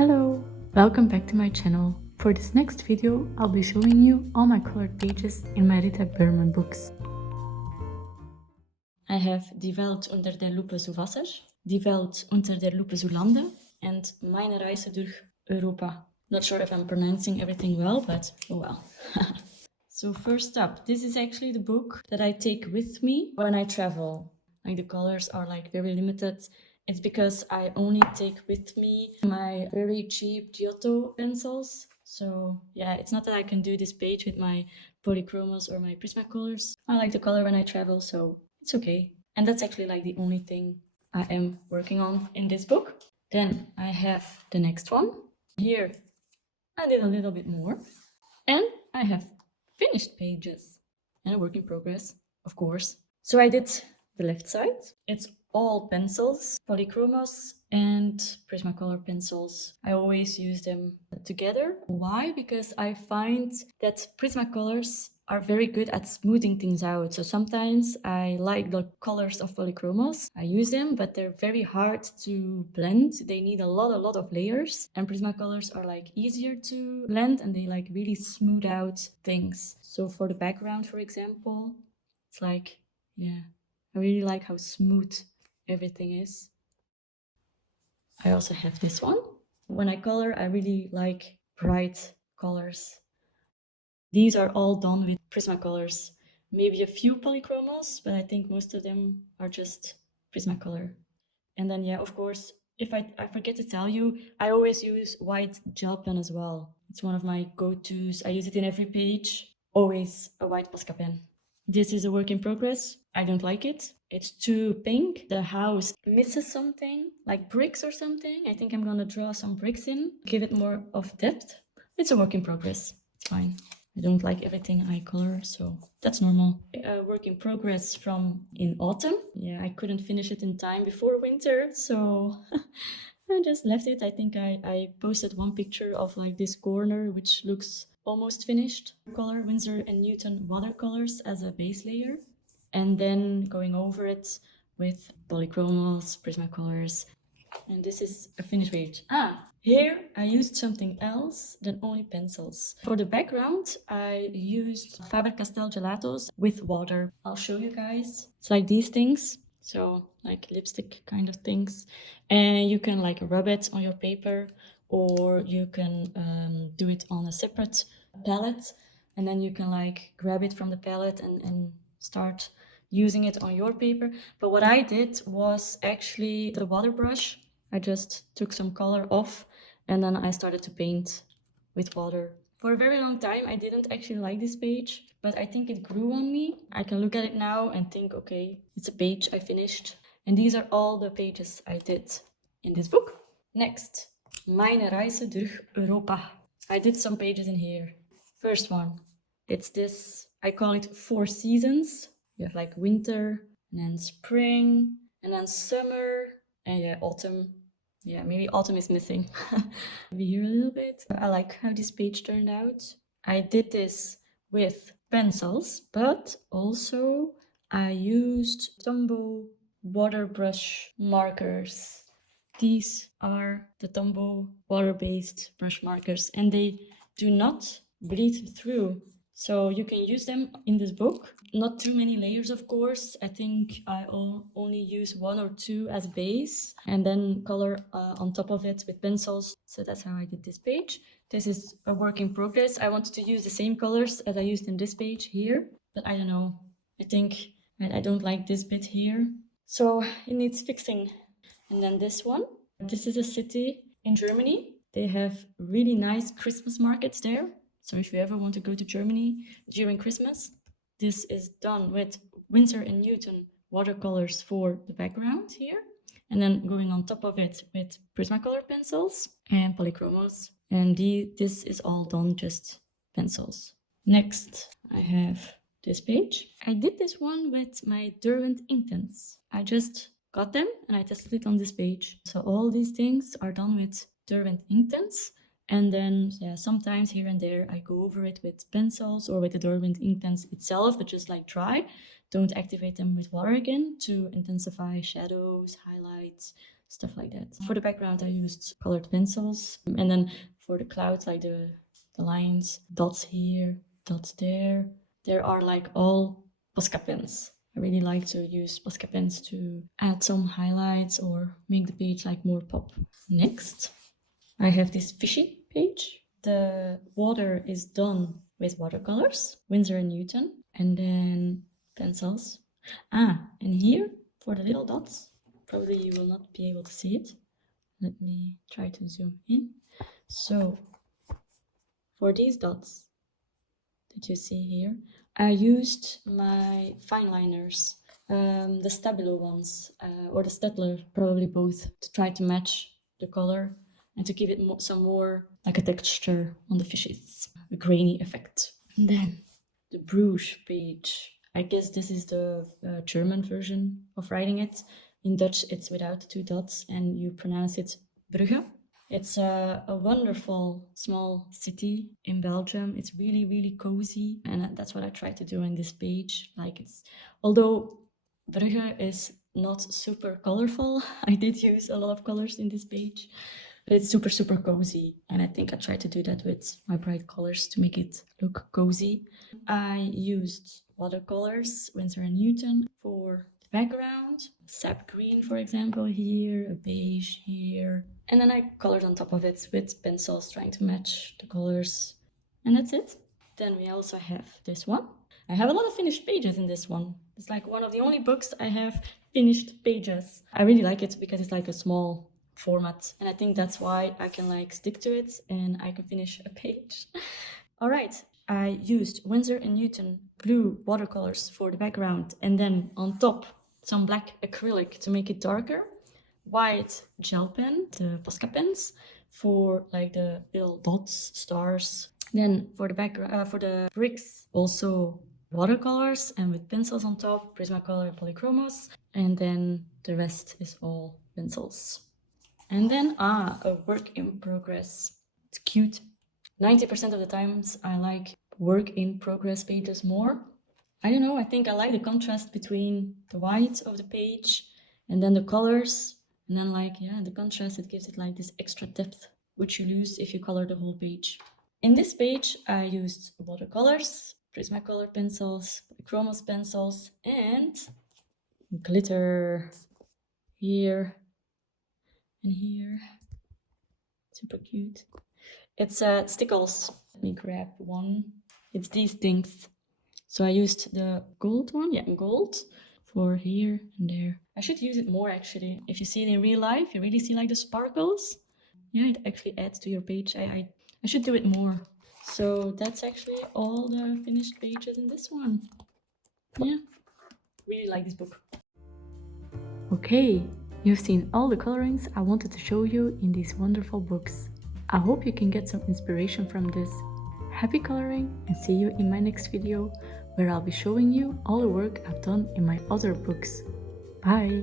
Hello, welcome back to my channel. For this next video, I'll be showing you all my colored pages in my Rita Berman books. I have Die Welt unter der Lupe zu Wasser, Die Welt unter der Lupe zu Lande, and Meine Reise durch Europa. Not sure if I'm pronouncing everything well, but oh well. So first up, this is actually the book that I take with me when I travel. Like the colors are like very limited. It's because I only take with me my very cheap Giotto pencils. So yeah, it's not that I can do this page with my polychromos or my Prismacolors. I like to color when I travel, so it's okay. And that's actually like the only thing I am working on in this book. Then I have the next one. Here I did a little bit more. And I have finished pages and a work in progress, of course. So I did the left side. It's all pencils, polychromos and Prismacolor pencils. I always use them together. Why? Because I find that Prismacolors are very good at smoothing things out. So sometimes I like the colors of polychromos. I use them, but they're very hard to blend. They need a lot of layers, and Prismacolors are like easier to blend and they like really smooth out things. So for the background, for example, it's like, yeah, I really like how smooth everything is. I also have this one. When I color, I really like bright colors. These are all done with Prismacolors. Maybe a few polychromos, but I think most of them are just Prismacolor. And then, yeah, of course, if I forget to tell you, I always use white gel pen as well. It's one of my go-tos. I use it in every page. Always a white Posca pen. This is a work in progress. I don't like it. It's too pink. The house misses something, like bricks or something. I think I'm gonna draw some bricks in, give it more of depth. It's a work in progress. It's fine. I don't like everything I color, so that's normal. A work in progress from in autumn. Yeah, I couldn't finish it in time before winter, so I just left it. I think I posted one picture of like this corner, which looks almost finished. Color Winsor & Newton watercolors as a base layer, and then going over it with polychromos, Prismacolors, and this is a finished page. Here I used something else than only pencils. For the background, I used Faber-Castell gelatos with water. I'll show you guys. It's like these things. So like lipstick kind of things. And you can like rub it on your paper, or you can do it on a separate palette. And then you can like grab it from the palette and start using it on your paper. But what I did was actually the water brush. I just took some color off and then I started to paint with water. For a very long time, I didn't actually like this page, but I think it grew on me. I can look at it now and think, okay, it's a page I finished. And these are all the pages I did in this book. Next, Meine Reise durch Europa. I did some pages in here. First one, it's this, I call it 4 seasons. You have like winter, and then spring, and then summer, and yeah, autumn. Yeah, maybe autumn is missing. Maybe here a little bit. I like how this page turned out. I did this with pencils, but also I used Tombow water brush markers. These are the Tombow water-based brush markers, and they do not bleed through. So you can use them in this book. Not too many layers, of course. I think I only use 1 or 2 as base and then color on top of it with pencils. So that's how I did this page. This is a work in progress. I wanted to use the same colors as I used in this page here, but I don't know. I think I don't like this bit here. So it needs fixing. And then this one. This is a city in Germany. They have really nice Christmas markets there. So if you ever want to go to Germany during Christmas, this is done with Winsor & Newton watercolors for the background here. And then going on top of it with Prismacolor pencils and polychromos. And this is all done just pencils. Next, I have this page. I did this one with my Derwent Inkpens. I just got them and I tested it on this page. So all these things are done with Derwent Inkpens. And then, yeah, sometimes here and there I go over it with pencils or with the Derwent Inkpens itself, but just like dry. Don't activate them with water again to intensify shadows, highlights, stuff like that. For the background, I used colored pencils. And then for the clouds, like the lines, dots here, dots there, there are like all Posca pens. I really like to use Posca pens to add some highlights or make the page like more pop. Next, I have this fishy page. The water is done with watercolors, Winsor & Newton, and then pencils. And here, for the little dots, probably you will not be able to see it. Let me try to zoom in. So, for these dots that you see here, I used my fine liners, the Stabilo ones, or the Staedtler, probably both, to try to match the color and to give it some more like a texture on the fishes, a grainy effect. And then the Bruges page. I guess this is the German version of writing it. In Dutch, it's without the 2 dots, and you pronounce it Brugge. It's a wonderful small city in Belgium. It's really, really cozy, and that's what I try to do in this page. Like although Brugge is not super colorful, I did use a lot of colors in this page, but it's super, super cozy, and I think I tried to do that with my bright colors to make it look cozy. I used watercolors, Winsor & Newton, for the background, sap green, for example, here, a beige here, and then I colored on top of it with pencils, trying to match the colors, and that's it. Then we also have this one. I have a lot of finished pages in this one. It's like one of the only books I have finished pages. I really like it because it's like a small format, and I think that's why I can like stick to it and I can finish a page. All right, I used Winsor & Newton blue watercolors for the background, and then on top some black acrylic to make it darker, white gel pen, the Posca pens, for like the little dots, stars. Then for the background, for the bricks, also watercolors and with pencils on top, Prismacolor and Polychromos, and then the rest is all pencils. And then, a work in progress. It's cute. 90% of the times I like work in progress pages more. I don't know, I think I like the contrast between the white of the page and then the colors. And then the contrast, it gives it like this extra depth, which you lose if you color the whole page. In this page, I used watercolors, Prismacolor pencils, Chromos pencils, and glitter here and here. Super cute. It's stickles. Let me grab one. It's these things. So I used the gold one, gold, for here and there. I should use it more actually. If you see it in real life, you really see like the sparkles. Yeah, it actually adds to your page. I should do it more. So that's actually all the finished pages in this one. Yeah, really like this book. Okay, you've seen all the colorings I wanted to show you in these wonderful books. I hope you can get some inspiration from this. Happy coloring, and see you in my next video, where I'll be showing you all the work I've done in my other books. Bye!